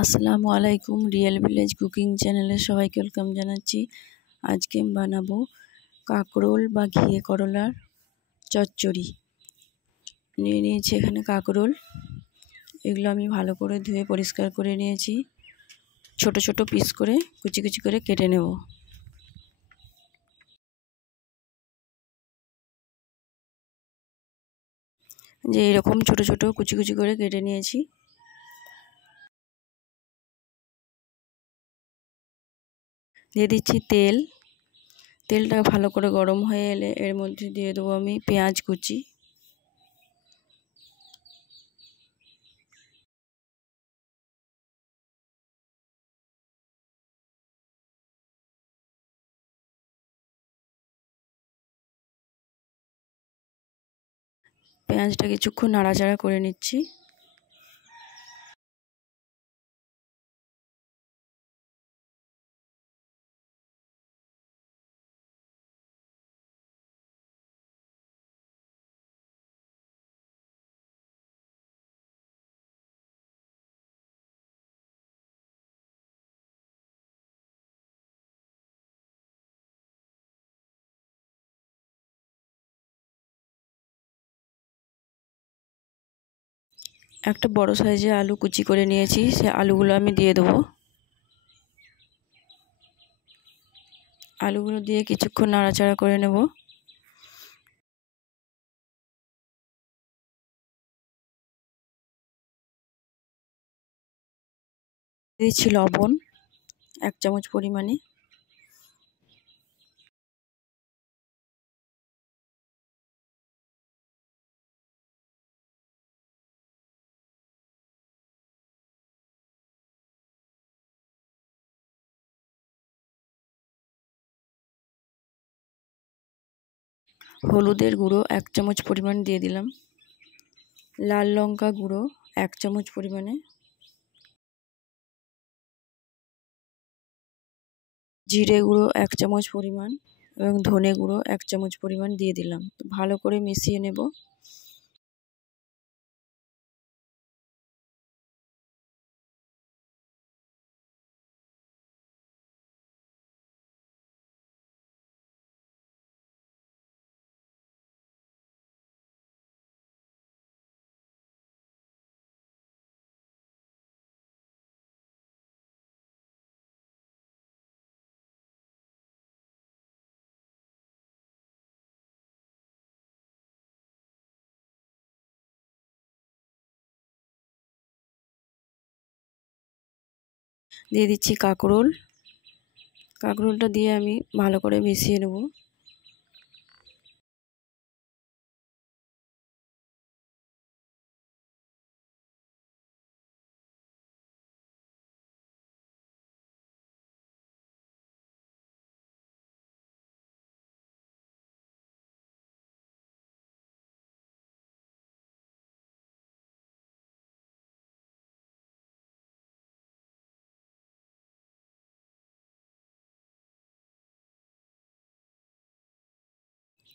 আসসালামু আলাইকুম। Real village cooking চ্যানেলে সবাইকে ওয়েলকাম জানাচ্ছি। আজকে আমি বানাবো কাঁকরোল বা ঘিয়ে করলার চচ্চড়ি। নিয়ে নিয়েছি এখানে কাঁকরোল। এগুলো আমি ভালো করে ধুয়ে পরিষ্কার করে নিয়েছি। ছোট ছোট পিস করে কুচি কুচি করে কেটে নেব। যে এরকম ছোট ছোট কুচি কুচি করে কেটে নিয়েছি। দিয়ে দিচ্ছি তেল। তেলটা ভালো করে গরম হয়ে এলে এর মধ্যে দিয়ে দেবো আমি পেঁয়াজ কুচি। পেঁয়াজটা কিছুক্ষণ নাড়াচাড়া করে নিচ্ছি। একটা বড় সাইজের আলু কুচি করে নিয়েছি, সে আলুগুলো আমি দিয়ে দেবো। আলুগুলো দিয়ে কিছুক্ষণ নাড়াচাড়া করে নেব। দিচ্ছি লবণ 1 চামচ পরিমাণে। হলুদের গুঁড়ো 1 চামচ পরিমাণ দিয়ে দিলাম। লাল লঙ্কা গুঁড়ো 1 চামচ পরিমাণে। জিরে গুঁড়ো 1 চামচ পরিমাণ এবং ধনে গুঁড়ো 1 চামচ পরিমাণ দিয়ে দিলাম। ভালো করে মিশিয়ে নেব। দিয়ে দিচ্ছি কাঁকরোল। কাঁকরোলটা দিয়ে আমি ভালো করে মিশিয়ে নেব।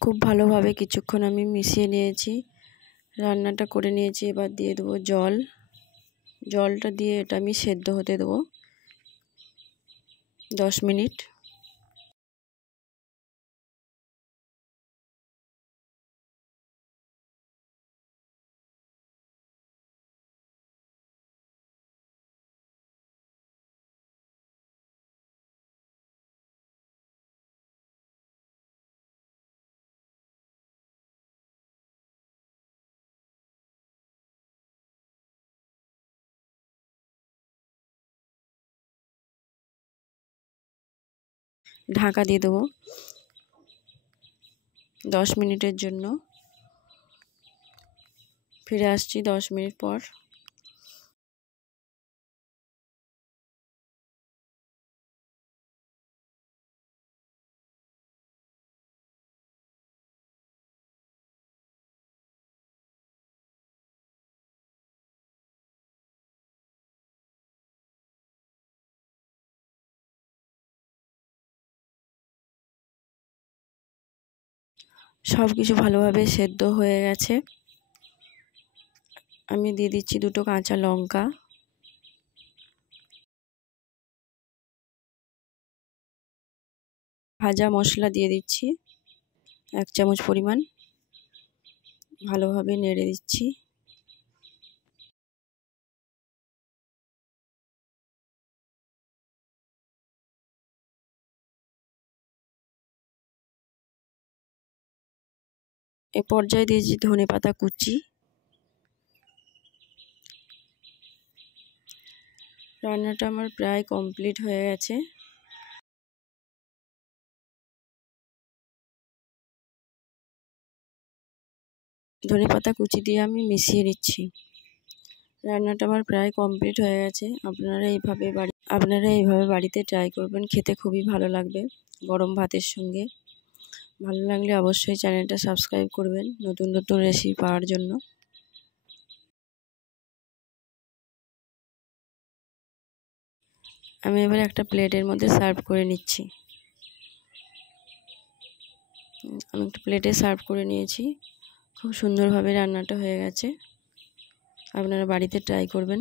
খুব ভালোভাবে কিছুক্ষণ আমি মিশিয়ে নিয়েছি, রান্নাটা করে নিয়েছি। এবার দিয়ে দেবো জল। জলটা দিয়ে এটা আমি সেদ্ধ হতে দেবো 10 মিনিট। ঢাকা দিয়ে দেবো 10 মিনিটের জন্য। ফিরে আসছি 10 মিনিট পর। সব কিছু ভালোভাবে সেদ্ধ হয়ে গেছে। আমি দিয়ে দিচ্ছি 2টো কাঁচা লঙ্কা। ভাজা মশলা দিয়ে দিচ্ছি 1 চামচ পরিমাণ, ভালোভাবে নেড়ে দিচ্ছি। এ পর্যায়ে দিয়েছি ধনেপাতা কুচি। রান্নাটা আমার প্রায় কমপ্লিট হয়ে গেছে। ধনেপাতা কুচি দিয়ে আমি মিশিয়ে নিচ্ছি। রান্নাটা আমার প্রায় কমপ্লিট হয়ে গেছে। আপনারা এইভাবে বাড়িতে ট্রাই করবেন, খেতে খুবই ভালো লাগবে গরম ভাতের সঙ্গে। ভালো লাগলে অবশ্যই চ্যানেলটা সাবস্ক্রাইব করবেন নতুন নতুন রেসিপি পাওয়ার জন্য। আমি এবার একটা প্লেটের মধ্যে সার্ভ করে নিচ্ছি। আমি একটা প্লেটে সার্ভ করে নিয়েছি। খুব সুন্দরভাবে রান্নাটা হয়ে গেছে। আপনারা বাড়িতে ট্রাই করবেন।